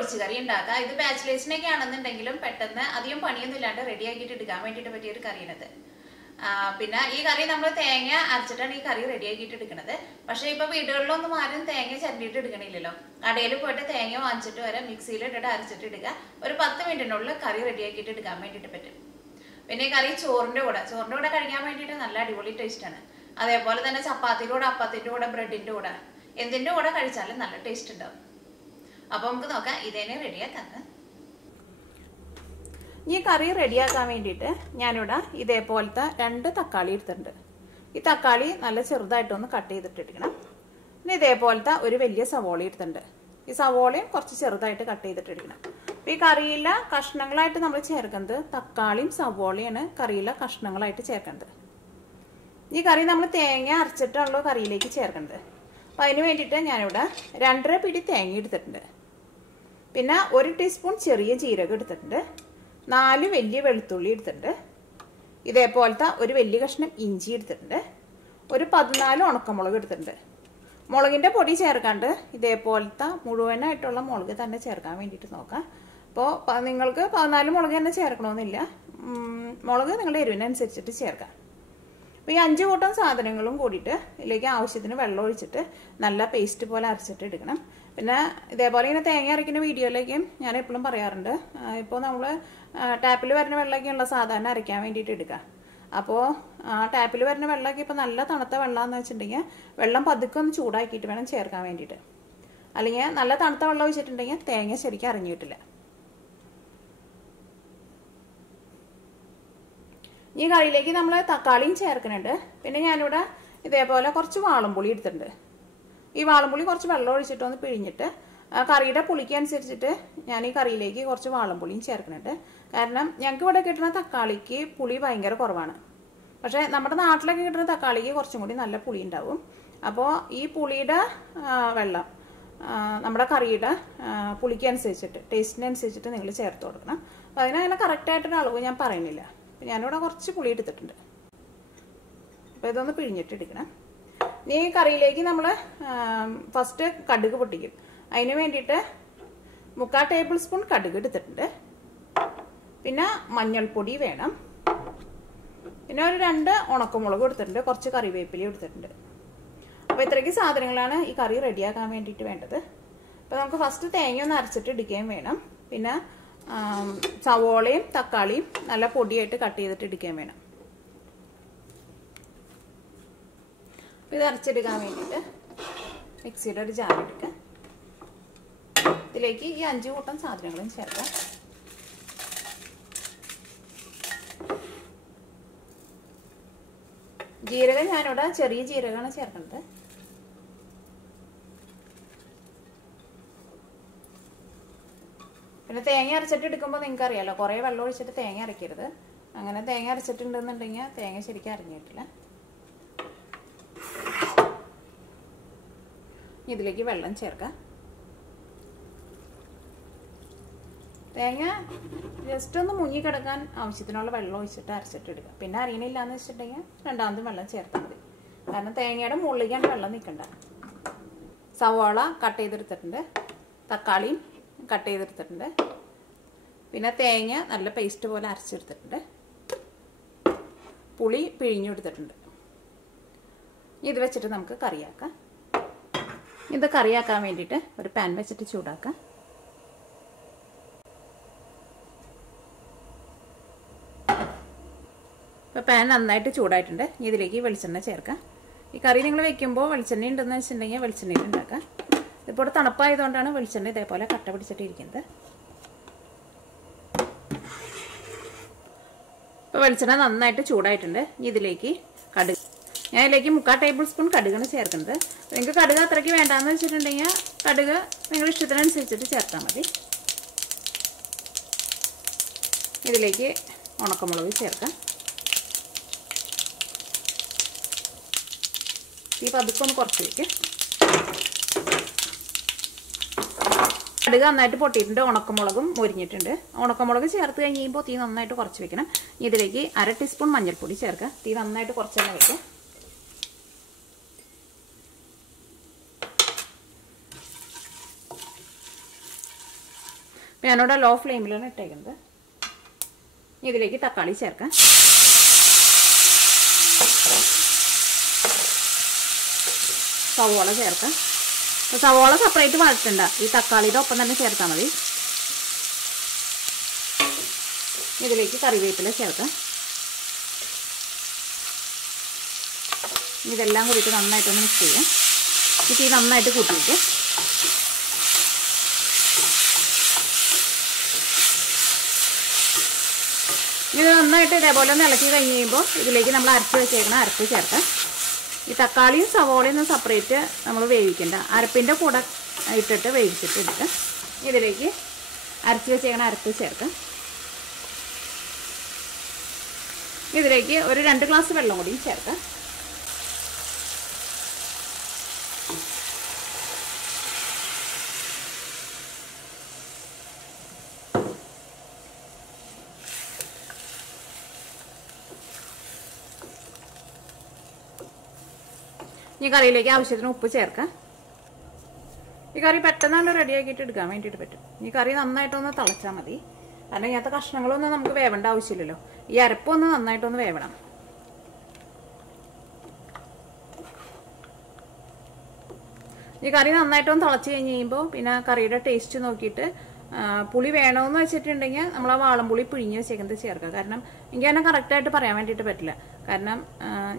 ഒഴിച്ച് കറി ഉണ്ടാക്കാം. ഇത് ബാച്ചിലേഴ്സിനൊക്കെ ആണെന്നുണ്ടെങ്കിലും പെട്ടെന്ന് അധികം പണിയൊന്നും ഇല്ലാണ്ട് റെഡി ആക്കിയിട്ട് എടുക്കാൻ വേണ്ടിയിട്ട് പറ്റിയ ഒരു കറിയാണിത്. പിന്നെ ഈ കറി നമ്മൾ തേങ്ങ അരച്ചിട്ടാണ് ഈ കറി റെഡി ആക്കിയിട്ട് എടുക്കുന്നത്. പക്ഷെ ഇപ്പൊ വീടുകളിലൊന്നും ആരും തേങ്ങ ചരണ്ടിയിട്ട് എടുക്കണില്ലല്ലോ. കടയിൽ പോയിട്ട് തേങ്ങ വാങ്ങിച്ചിട്ട് വരെ മിക്സിയിൽ ഇട്ടിട്ട് അരച്ചിട്ട് എടുക്കുക. ഒരു 10 മിനിറ്റിനുള്ളിൽ കറി റെഡി ആക്കിയിട്ട് എടുക്കാൻ വേണ്ടിയിട്ട് പറ്റും. പിന്നെ ഈ കറി ചോറിന്റെ കൂടെ കഴിക്കാൻ വേണ്ടിയിട്ട് നല്ല അടിപൊളി ടേസ്റ്റ് ആണ്. അതേപോലെ തന്നെ ചപ്പാത്തിയുടെ കൂടെ, അപ്പത്തിന്റെ കൂടെ, ബ്രെഡിന്റെ കൂടെ, എന്തിന്റെ കൂടെ കഴിച്ചാലും നല്ല ടേസ്റ്റ് ഉണ്ടാവും. അപ്പൊ നമുക്ക് നോക്കാം ഇതേനെ റെഡിയാക്കാന്ന്. ഈ കറി റെഡിയാക്കാൻ വേണ്ടിയിട്ട് ഞാനിവിടെ ഇതേപോലത്തെ 2 തക്കാളി എടുത്തിട്ടുണ്ട്. ഈ തക്കാളി നല്ല ചെറുതായിട്ടൊന്ന് കട്ട് ചെയ്തിട്ട് എടുക്കണം. പിന്നെ ഇതേപോലത്തെ ഒരു വലിയ സവോള എടുത്തിട്ടുണ്ട്. ഈ സവോളയും കുറച്ച് ചെറുതായിട്ട് കട്ട് ചെയ്തിട്ട് എടുക്കണം. ഈ കറിയിലെ കഷ്ണങ്ങളായിട്ട് നമ്മൾ ചേർക്കുന്നത് തക്കാളിയും സവോളയാണ് കറിയിലെ കഷ്ണങ്ങളായിട്ട് ചേർക്കുന്നത്. ഈ കറി നമ്മൾ തേങ്ങ അരച്ചിട്ടുള്ള കറിയിലേക്ക് ചേർക്കുന്നത്. അപ്പം അതിന് വേണ്ടിയിട്ട് ഞാനിവിടെ 2.5 പിടി തേങ്ങ എടുത്തിട്ടുണ്ട്. പിന്നെ 1 ടീസ്പൂൺ ചെറിയ ജീരകം എടുത്തിട്ടുണ്ട്. 4 വലിയ വെളുത്തുള്ളി എടുത്തിട്ടുണ്ട്. ഇതേപോലത്തെ ഒരു വലിയ കഷ്ണം ഇഞ്ചി എടുത്തിട്ടുണ്ട്. ഒരു 14 ഉണക്കമുളക് എടുത്തിട്ടുണ്ട്. മുളകിൻ്റെ പൊടി ചേർക്കാണ്ട് ഇതേപോലത്തെ മുഴുവനായിട്ടുള്ള മുളക് തന്നെ ചേർക്കാൻ വേണ്ടിയിട്ട് നോക്കാം. അപ്പോൾ നിങ്ങൾക്ക് 14 മുളക് തന്നെ ചേർക്കണമെന്നില്ല. മുളക് നിങ്ങളുടെ എരിവിനനുസരിച്ചിട്ട് ചേർക്കാം. അപ്പോൾ ഈ 5 കൂട്ടം സാധനങ്ങളും കൂടിയിട്ട് ഇതിലേക്ക് ആവശ്യത്തിന് വെള്ളം ഒഴിച്ചിട്ട് നല്ല പേസ്റ്റ് പോലെ അരച്ചിട്ട് എടുക്കണം. പിന്നെ ഇതേപോലെ ഇങ്ങനെ തേങ്ങ അരയ്ക്കുന്ന വീഡിയോയിലേക്കും ഞാൻ എപ്പോഴും പറയാറുണ്ട്, ഇപ്പോൾ നമ്മൾ ടാപ്പിൽ വരുന്ന വെള്ളമൊക്കെയുള്ള സാധാരണ അരയ്ക്കാൻ വേണ്ടിയിട്ട് എടുക്കുക. അപ്പോൾ ടാപ്പിൽ വരുന്ന വെള്ളമൊക്കെ ഇപ്പോൾ നല്ല തണുത്ത വെള്ളമെന്ന് വെച്ചിട്ടുണ്ടെങ്കിൽ വെള്ളം പതുക്കെ ഒന്ന് ചൂടാക്കിയിട്ട് വേണം ചേർക്കാൻ വേണ്ടിയിട്ട്. അല്ലെങ്കിൽ നല്ല തണുത്ത വെള്ളം ഒഴിച്ചിട്ടുണ്ടെങ്കിൽ തേങ്ങ ശരിക്കും അരഞ്ഞു കിട്ടില്ല. ഈ കറിയിലേക്ക് നമ്മൾ തക്കാളിയും ചേർക്കുന്നുണ്ട്. പിന്നെ ഞാനിവിടെ ഇതേപോലെ കുറച്ച് വാളംപുളി എടുത്തിട്ടുണ്ട്. ഈ വാളംപുളി കുറച്ച് വെള്ളം ഒഴിച്ചിട്ടൊന്ന് പിഴിഞ്ഞിട്ട് കറിയുടെ പുളിക്ക് അനുസരിച്ചിട്ട് ഞാൻ ഈ കറിയിലേക്ക് കുറച്ച് വാളംപുളിയും ചേർക്കുന്നുണ്ട്. കാരണം ഞങ്ങൾക്ക് ഇവിടെ കിട്ടുന്ന തക്കാളിക്ക് പുളി ഭയങ്കര കുറവാണ്. പക്ഷേ നമ്മുടെ നാട്ടിലൊക്കെ കിട്ടുന്ന തക്കാളിക്ക് കുറച്ചും കൂടി നല്ല പുളി ഉണ്ടാവും. അപ്പോൾ ഈ പുളിയുടെ വെള്ളം നമ്മുടെ കറിയുടെ പുളിക്ക് അനുസരിച്ചിട്ട്, ടേസ്റ്റിനനുസരിച്ചിട്ട് നിങ്ങൾ ചേർത്ത് കൊടുക്കണം. അപ്പോൾ അതിനങ്ങനെ കറക്റ്റായിട്ടൊരു അളവ് ഞാൻ പറയുന്നില്ല. ഞാനിവിടെ കുറച്ച് പുളി എടുത്തിട്ടുണ്ട്. അപ്പോൾ ഇതൊന്ന് പിഴിഞ്ഞിട്ട് എടുക്കണം. ഇനി ഈ കറിയിലേക്ക് നമ്മൾ ഫസ്റ്റ് കടുക് പൊട്ടിക്കും. അതിന് വേണ്ടിയിട്ട് 3/4 ടേബിൾ സ്പൂൺ കടുക് എടുത്തിട്ടുണ്ട്. പിന്നെ മഞ്ഞൾപ്പൊടി വേണം. പിന്നെ ഒരു 2 ഉണക്കമുളക് എടുത്തിട്ടുണ്ട്. കുറച്ച് കറിവേപ്പില എടുത്തിട്ടുണ്ട്. അപ്പോൾ ഇത്രയ്ക്ക് സാധനങ്ങളാണ് ഈ കറി റെഡിയാക്കാൻ വേണ്ടിയിട്ട് വേണ്ടത്. അപ്പോൾ നമുക്ക് ഫസ്റ്റ് തേങ്ങ ഒന്ന് അരച്ചിട്ട് എടുക്കുകയും വേണം. പിന്നെ സവോളയും തക്കാളിയും നല്ല പൊടിയായിട്ട് കട്ട് ചെയ്തിട്ട് എടുക്കുകയും വേണം. ഇത് അരച്ചെടുക്കാൻ വേണ്ടിയിട്ട് മിക്സിയുടെ ഒരു ജാർ എടുക്കുക. ഇതിലേക്ക് ഈ 5 കൂട്ടം സാധനങ്ങളും ചേർക്കാം. ജീരകം ഞാനിവിടെ ചെറിയ ജീരകമാണ് ചേർക്കുന്നത്. പിന്നെ തേങ്ങ അരച്ചിട്ട് എടുക്കുമ്പോൾ നിങ്ങൾക്ക് അറിയാലോ, കുറേ വെള്ളം ഒഴിച്ചിട്ട് തേങ്ങ അരയ്ക്കരുത്. അങ്ങനെ തേങ്ങ അരച്ചിട്ടുണ്ടെന്നുണ്ടെങ്കിൽ തേങ്ങ ശരിക്കും അരഞ്ഞിട്ടില്ല. ഇതിലേക്ക് വെള്ളം ചേർക്കാം. തേങ്ങ ജസ്റ്റ് ഒന്ന് മുങ്ങിക്കിടക്കാൻ ആവശ്യത്തിനുള്ള വെള്ളം ഒഴിച്ചിട്ട് അരച്ചിട്ട് എടുക്കുക. പിന്നെ അറിയണില്ല എന്ന് വെച്ചിട്ടുണ്ടെങ്കിൽ രണ്ടാമതും വെള്ളം ചേർത്താൽ മതി. കാരണം തേങ്ങയുടെ മുകളിലേക്കാണ് വെള്ളം നിൽക്കണ്ട. സവാള കട്ട് ചെയ്തെടുത്തിട്ടുണ്ട്. തക്കാളിയും കട്ട് ചെയ്തെടുത്തിട്ടുണ്ട്. പിന്നെ തേങ്ങ നല്ല പേസ്റ്റ് പോലെ അരച്ചെടുത്തിട്ടുണ്ട്. പുളി പിഴിഞ്ഞെടുത്തിട്ടുണ്ട്. ഇത് വെച്ചിട്ട് നമുക്ക് കറിയാക്കാം. ഇത് കറിയാക്കാൻ വേണ്ടിയിട്ട് ഒരു പാൻ വെച്ചിട്ട് ചൂടാക്കാം. ഇപ്പോൾ പാൻ നന്നായിട്ട് ചൂടായിട്ടുണ്ട്. ഇതിലേക്ക് വെളിച്ചെണ്ണ ചേർക്കാം. ഈ കറി നിങ്ങൾ വെക്കുമ്പോൾ വെളിച്ചെണ്ണ ഉണ്ടെന്ന് വെച്ചിട്ടുണ്ടെങ്കിൽ വെളിച്ചെണ്ണയിൽ ഉണ്ടാക്കാം. ഇപ്പോൾ ഇവിടെ തണുപ്പായതുകൊണ്ടാണ് വെളിച്ചെണ്ണ ഇതേപോലെ കട്ട പിടിച്ചിട്ടിരിക്കുന്നത്. ഇപ്പോൾ വെളിച്ചെണ്ണ നന്നായിട്ട് ചൂടായിട്ടുണ്ട്. ഇതിലേക്ക് കടുക്, ഞാൻ ഇതിലേക്ക് 3/4 ടേബിൾ സ്പൂൺ കടുകാണ് ചേർക്കുന്നത്. നിങ്ങൾക്ക് കടുക് അത്രയ്ക്ക് വേണ്ടാന്ന് വെച്ചിട്ടുണ്ടെങ്കിൽ കടുക് നിങ്ങളുടെ ഇഷ്ടത്തിനനുസരിച്ചിട്ട് ചേർത്താൽ മതി. ഇതിലേക്ക് ഉണക്കമുളക് ചേർക്കാം. ഈ പതുക്കൊന്ന് കുറച്ച് വയ്ക്കും. കടുക് നന്നായിട്ട് പൊട്ടിയിട്ടുണ്ട്. ഉണക്കമുളകും മൊരിഞ്ഞിട്ടുണ്ട്. ഉണക്കമുളക് ചേർത്ത് കഴിയുമ്പോൾ തീ നന്നായിട്ട് കുറച്ച് വെക്കണം. ഇതിലേക്ക് 1/2 ടീസ്പൂൺ മഞ്ഞൾപ്പൊടി ചേർക്കുക. തീ നന്നായിട്ട് കുറച്ച് തന്നെ വയ്ക്കാം. ഞാനിവിടെ ലോ ഫ്ലെയിമിലാണ് ഇട്ടേക്കുന്നത്. ഇതിലേക്ക് തക്കാളി ചേർക്കാം. സവോള ചേർക്കാം. സവോള സെപ്പറേറ്റ് വഴറ്റണ്ട, ഈ തക്കാളിയുടെ ഒപ്പം തന്നെ ചേർത്താൽ മതി. ഇതിലേക്ക് കറിവേപ്പില ചേർക്കാം. ഇതെല്ലാം കൂടിയിട്ട് നന്നായിട്ടൊന്ന് മിക്സ് ചെയ്യാം. ഇത് നന്നായിട്ട് കൂട്ടിയിട്ട് ഇത് നന്നായിട്ട് ഇതേപോലെ ഒന്ന് ഇളക്കി കഴിഞ്ഞ് കഴിയുമ്പോൾ ഇതിലേക്ക് നമ്മൾ അരച്ച് വെച്ചേക്കണം അരപ്പ് ചേർക്കാം. ഈ തക്കാളിയും സവോളയും ഒന്നും സെപ്പറേറ്റ് നമ്മൾ വേവിക്കണ്ട, അരപ്പിൻ്റെ കൂടെ ഇട്ടിട്ട് വേവിച്ചിട്ട് എടുക്കാം. ഇതിലേക്ക് അരച്ച് വെച്ചേക്കണം അരപ്പ് ചേർക്കാം. ഇതിലേക്ക് ഒരു 2 ഗ്ലാസ് വെള്ളം കൂടി ചേർക്കാം. ഈ കറിയിലേക്ക് ആവശ്യത്തിന് ഉപ്പ് ചേർക്കാം. ഈ കറി പെട്ടെന്നാണ് റെഡിയാക്കിയിട്ട് എടുക്കാൻ വേണ്ടിയിട്ട് പറ്റും. ഈ കറി നന്നായിട്ടൊന്ന് തിളച്ചാൽ മതി. കാരണം ഇങ്ങനത്തെ കഷ്ണങ്ങളൊന്നും നമുക്ക് വേവേണ്ട ആവശ്യമില്ലല്ലോ. ഈ അരപ്പൊന്ന് നന്നായിട്ടൊന്ന് വേവണം. ഈ കറി നന്നായിട്ടൊന്ന് തിളച്ച് കഴിഞ്ഞ് കഴിയുമ്പോൾ പിന്നെ കറിയുടെ ടേസ്റ്റ് നോക്കിയിട്ട് പുളി വേണമെന്ന് വെച്ചിട്ടുണ്ടെങ്കിൽ നമ്മൾ ആ വാളംപുളി പിഴിഞ്ഞ് വെച്ചേക്കുന്നത് ചേർക്കുക. കാരണം എനിക്ക് തന്നെ കറക്റ്റായിട്ട് പറയാൻ വേണ്ടിയിട്ട് പറ്റില്ല. കാരണം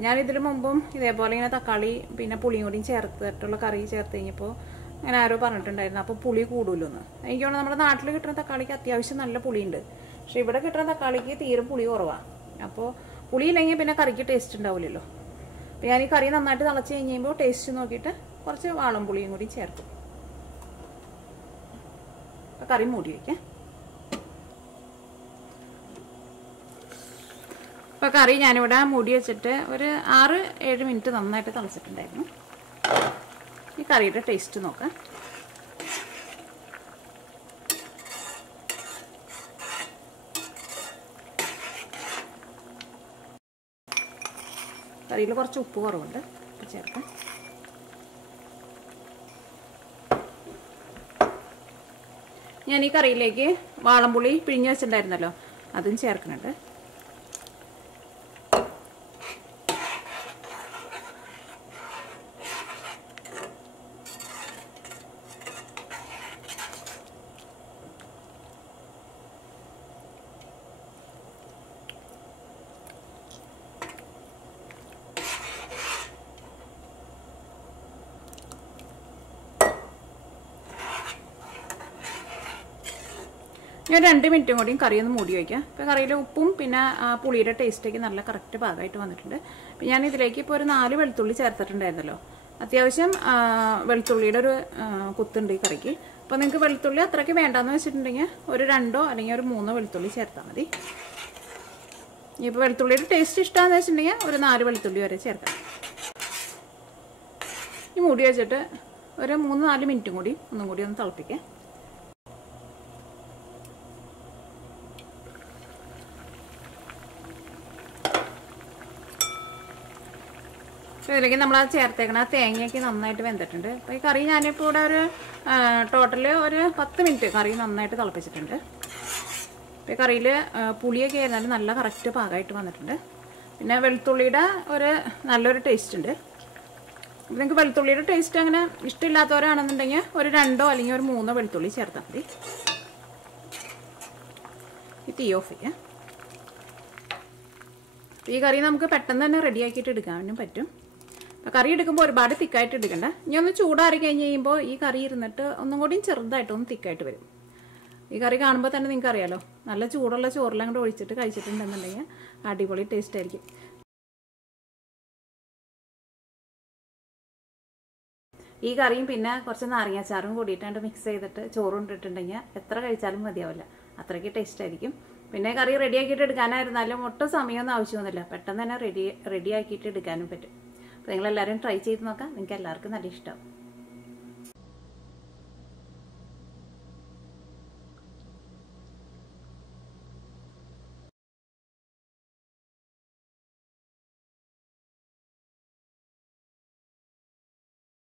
ഞാൻ ഇതിന് മുമ്പും ഇതേപോലെ ഇങ്ങനെ തക്കാളി പിന്നെ പുളിയും കൂടിയും ചേർത്തിട്ടുള്ള കറി ചേർത്ത് കഴിഞ്ഞപ്പോൾ അങ്ങനെ ആരോ പറഞ്ഞിട്ടുണ്ടായിരുന്നു അപ്പോൾ പുളി കൂടുമല്ലോന്ന്. എനിക്ക് തോന്നുന്നു നമ്മുടെ നാട്ടിൽ കിട്ടുന്ന തക്കാളിക്ക് അത്യാവശ്യം നല്ല പുളിയുണ്ട്. പക്ഷെ ഇവിടെ കിട്ടുന്ന തക്കാളിക്ക് തീരെ പുളി കുറവാണ്. അപ്പോൾ പുളി ഇല്ലെങ്കിൽ പിന്നെ കറിക്ക് ടേസ്റ്റ് ഉണ്ടാവില്ലല്ലോ. അപ്പോൾ ഞാൻ ഈ കറി നന്നായിട്ട് തിളച്ച് കഴിഞ്ഞ് കഴിയുമ്പോൾ ടേസ്റ്റ് നോക്കിയിട്ട് കുറച്ച് വാളംപുളിയും കൂടി ചേർക്കും. അപ്പോൾ കറി മൂടി വയ്ക്കാം. അപ്പോൾ കറി ഞാനിവിടെ മൂടി വെച്ചിട്ട് ഒരു 6-7 മിനിറ്റ് നന്നായിട്ട് തിളച്ചിട്ടുണ്ടായിരുന്നു. ഈ കറിയുടെ ടേസ്റ്റ് നോക്കാം. കറിയിൽ കുറച്ച് ഉപ്പ് കുറവുണ്ട്, ചേർക്കാം. ഞാൻ ഈ കറിയിലേക്ക് വാളംപുളി പിഴിഞ്ഞ് വെച്ചിട്ടുണ്ടായിരുന്നല്ലോ അതും ചേർക്കുന്നുണ്ട്. ഞാൻ 2 മിനിറ്റും കൂടിയും കറി ഒന്ന് മൂടി വയ്ക്കാം. ഇപ്പോൾ കറിയിലെ ഉപ്പും പിന്നെ പുളിയുടെ ടേസ്റ്റൊക്കെ നല്ല കറക്റ്റ് ഭാഗമായിട്ട് വന്നിട്ടുണ്ട്. അപ്പോൾ ഞാൻ ഇതിലേക്ക് ഇപ്പോൾ ഒരു 4 വെളുത്തുള്ളി ചേർത്തിട്ടുണ്ടായിരുന്നല്ലോ. അത്യാവശ്യം വെളുത്തുള്ളിയുടെ ഒരു കുത്തുണ്ട് ഈ കറിക്ക്. അപ്പോൾ നിങ്ങൾക്ക് വെളുത്തുള്ളി അത്രയ്ക്ക് വേണ്ടാന്ന് വെച്ചിട്ടുണ്ടെങ്കിൽ ഒരു 2 അല്ലെങ്കിൽ ഒരു 3 വെളുത്തുള്ളി ചേർത്താൽ മതി. ഇപ്പോൾ വെളുത്തുള്ളിയുടെ ടേസ്റ്റ് ഇഷ്ടമാണെന്ന് വെച്ചിട്ടുണ്ടെങ്കിൽ ഒരു 4 വെളുത്തുള്ളി വരെ ചേർക്കാം. ഈ മൂടി വെച്ചിട്ട് ഒരു 3-4 മിനിറ്റും കൂടി ഒന്നും കൂടി ഒന്ന് തിളപ്പിക്കാം. ഇതിലേക്ക് നമ്മൾ അത് ചേർത്തേക്കണം. ആ തേങ്ങയൊക്കെ നന്നായിട്ട് വെന്തിട്ടുണ്ട്. അപ്പോൾ ഈ കറി ഞാനിപ്പോൾ ഇവിടെ ഒരു ടോട്ടൽ ഒരു 10 മിനിറ്റ് കറി നന്നായിട്ട് തിളപ്പിച്ചിട്ടുണ്ട്. അപ്പോൾ ഈ കറിയിൽ പുളിയൊക്കെ ആയിരുന്നാലും നല്ല കറക്റ്റ് പാകമായിട്ട് വന്നിട്ടുണ്ട്. പിന്നെ വെളുത്തുള്ളിയുടെ ഒരു നല്ലൊരു ടേസ്റ്റ് ഉണ്ട്. നിങ്ങൾക്ക് വെളുത്തുള്ളിയുടെ ടേസ്റ്റ് അങ്ങനെ ഇഷ്ടമില്ലാത്തവരാണെന്നുണ്ടെങ്കിൽ ഒരു 2 അല്ലെങ്കിൽ ഒരു 3 വെളുത്തുള്ളി ചേർത്താൽ മതി. ഈ തീ ഓഫ് ചെയ്യാം. ഈ കറി നമുക്ക് പെട്ടെന്ന് തന്നെ റെഡിയാക്കിയിട്ട് എടുക്കാനും പറ്റും. കറി എടുക്കുമ്പോൾ ഒരുപാട് തിക്കായിട്ട് എടുക്കണ്ട. ഇനി ഒന്ന് ചൂടാറി കഴിഞ്ഞ് കഴിയുമ്പോൾ ഈ കറി ഇരുന്നിട്ട് ഒന്നും കൂടി ചെറുതായിട്ടൊന്ന് തിക്കായിട്ട് വരും. ഈ കറി കാണുമ്പോൾ തന്നെ നിങ്ങൾക്ക് അറിയാലോ, നല്ല ചൂടുള്ള ചോറിലും കൂടെ ഒഴിച്ചിട്ട് കഴിച്ചിട്ടുണ്ടെന്നുണ്ടെങ്കിൽ അടിപൊളി ടേസ്റ്റ് ആയിരിക്കും. ഈ കറിയും പിന്നെ കുറച്ച് നാരങ്ങാച്ചാറും കൂടിയിട്ടാണ്ട് മിക്സ് ചെയ്തിട്ട് ചോറ് കൊണ്ടിട്ടുണ്ടെങ്കിൽ എത്ര കഴിച്ചാലും മതിയാവില്ല, അത്രയ്ക്ക് ടേസ്റ്റ് ആയിരിക്കും. പിന്നെ കറി റെഡിയാക്കിയിട്ട് എടുക്കാനായിരുന്നാലും ഒട്ടും സമയമൊന്നും ആവശ്യമൊന്നുമില്ല, പെട്ടെന്ന് തന്നെ റെഡിയാക്കിയിട്ട് എടുക്കാനും പറ്റും. അപ്പോൾ നിങ്ങളെല്ലാവരും ട്രൈ ചെയ്ത് നോക്കാം. നിങ്ങൾക്ക് എല്ലാവർക്കും നല്ല ഇഷ്ടമാവും.